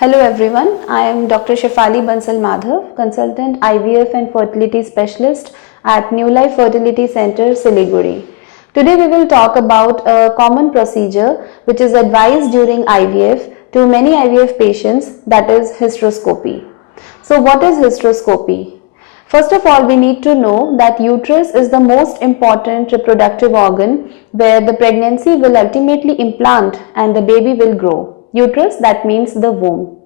Hello everyone, I am Dr. Shefali Bansal Madhav, Consultant IVF and Fertility Specialist at New Life Fertility Center, Siliguri. Today we will talk about a common procedure which is advised during IVF to many IVF patients, that is hysteroscopy. So what is hysteroscopy? First of all, we need to know that uterus is the most important reproductive organ where the pregnancy will ultimately implant and the baby will grow. Uterus, that means the womb.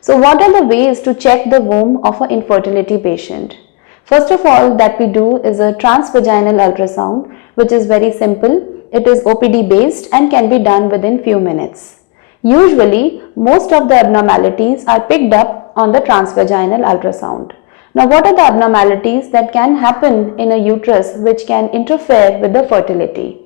So what are the ways to check the womb of an infertility patient? First of all, that we do is a transvaginal ultrasound, which is very simple. It is OPD based and can be done within few minutes. Usually, most of the abnormalities are picked up on the transvaginal ultrasound. Now, what are the abnormalities that can happen in a uterus which can interfere with the fertility?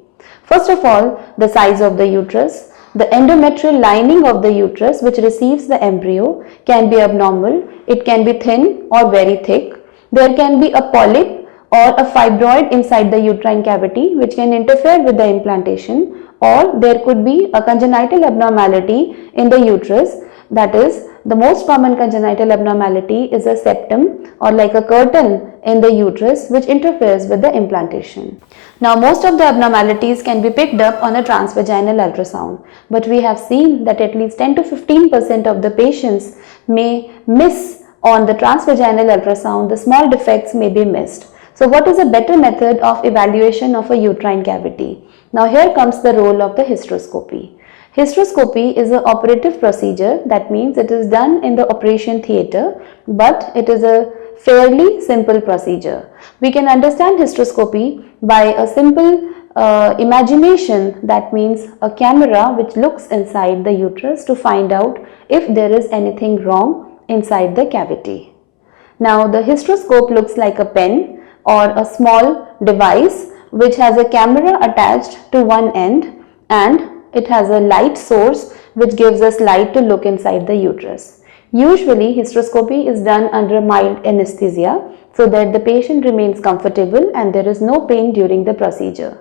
First of all, the size of the uterus. The endometrial lining of the uterus which receives the embryo can be abnormal. It can be thin or very thick. There can be a polyp or a fibroid inside the uterine cavity which can interfere with the implantation, or there could be a congenital abnormality in the uterus. That is, the most common congenital abnormality is a septum or like a curtain in the uterus which interferes with the implantation. Now, most of the abnormalities can be picked up on a transvaginal ultrasound, but we have seen that at least 10 to 15% of the patients may miss on the transvaginal ultrasound. The small defects may be missed. So what is a better method of evaluation of a uterine cavity? Now here comes the role of the hysteroscopy. Hysteroscopy is an operative procedure, that means it is done in the operation theatre, but it is a fairly simple procedure. We can understand hysteroscopy by a simple imagination, that means a camera which looks inside the uterus to find out if there is anything wrong inside the cavity. Now the hysteroscope looks like a pen or a small device which has a camera attached to one end, and it has a light source which gives us light to look inside the uterus. Usually hysteroscopy is done under mild anesthesia so that the patient remains comfortable and there is no pain during the procedure.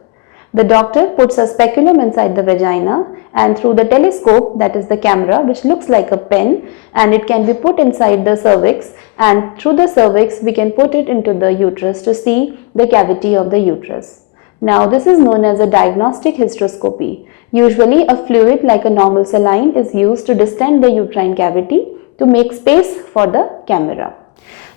The doctor puts a speculum inside the vagina, and through the telescope, that is the camera which looks like a pen, and it can be put inside the cervix, and through the cervix we can put it into the uterus to see the cavity of the uterus. Now this is known as a diagnostic hysteroscopy. Usually a fluid like a normal saline is used to distend the uterine cavity to make space for the camera.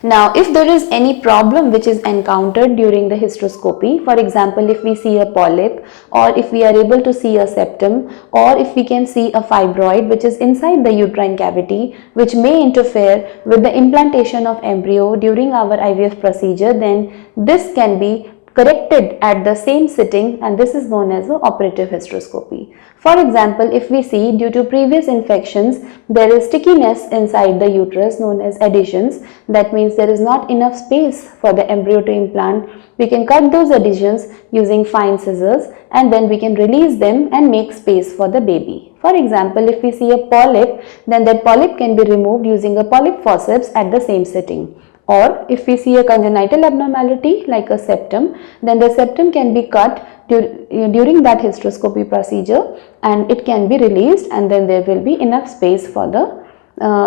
Now if there is any problem which is encountered during the hysteroscopy, for example if we see a polyp, or if we are able to see a septum, or if we can see a fibroid which is inside the uterine cavity which may interfere with the implantation of embryo during our IVF procedure, then this can be corrected at the same sitting, and this is known as an operative hysteroscopy. For example, if we see due to previous infections there is stickiness inside the uterus known as adhesions, that means there is not enough space for the embryo to implant, we can cut those adhesions using fine scissors, and then we can release them and make space for the baby. For example, if we see a polyp, then that polyp can be removed using a polyp forceps at the same sitting. Or if we see a congenital abnormality like a septum, then the septum can be cut during that hysteroscopy procedure and it can be released, and then there will be enough space for the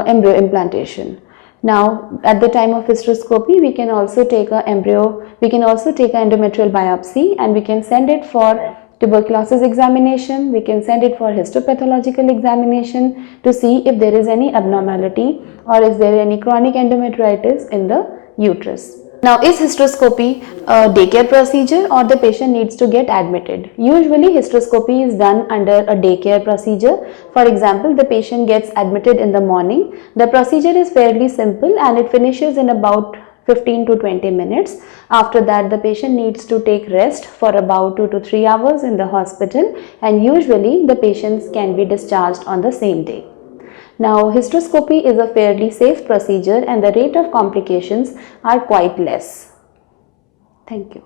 embryo implantation. Now at the time of hysteroscopy we can also take an endometrial biopsy, and we can send it for tuberculosis examination, we can send it for histopathological examination to see if there is any abnormality or is there any chronic endometritis in the uterus. Now, is hysteroscopy a daycare procedure or the patient needs to get admitted? Usually hysteroscopy is done under a daycare procedure. For example, the patient gets admitted in the morning. The procedure is fairly simple and it finishes in about 15 to 20 minutes. After that, the patient needs to take rest for about 2 to 3 hours in the hospital, and usually the patients can be discharged on the same day. Now, hysteroscopy is a fairly safe procedure and the rate of complications are quite less. Thank you.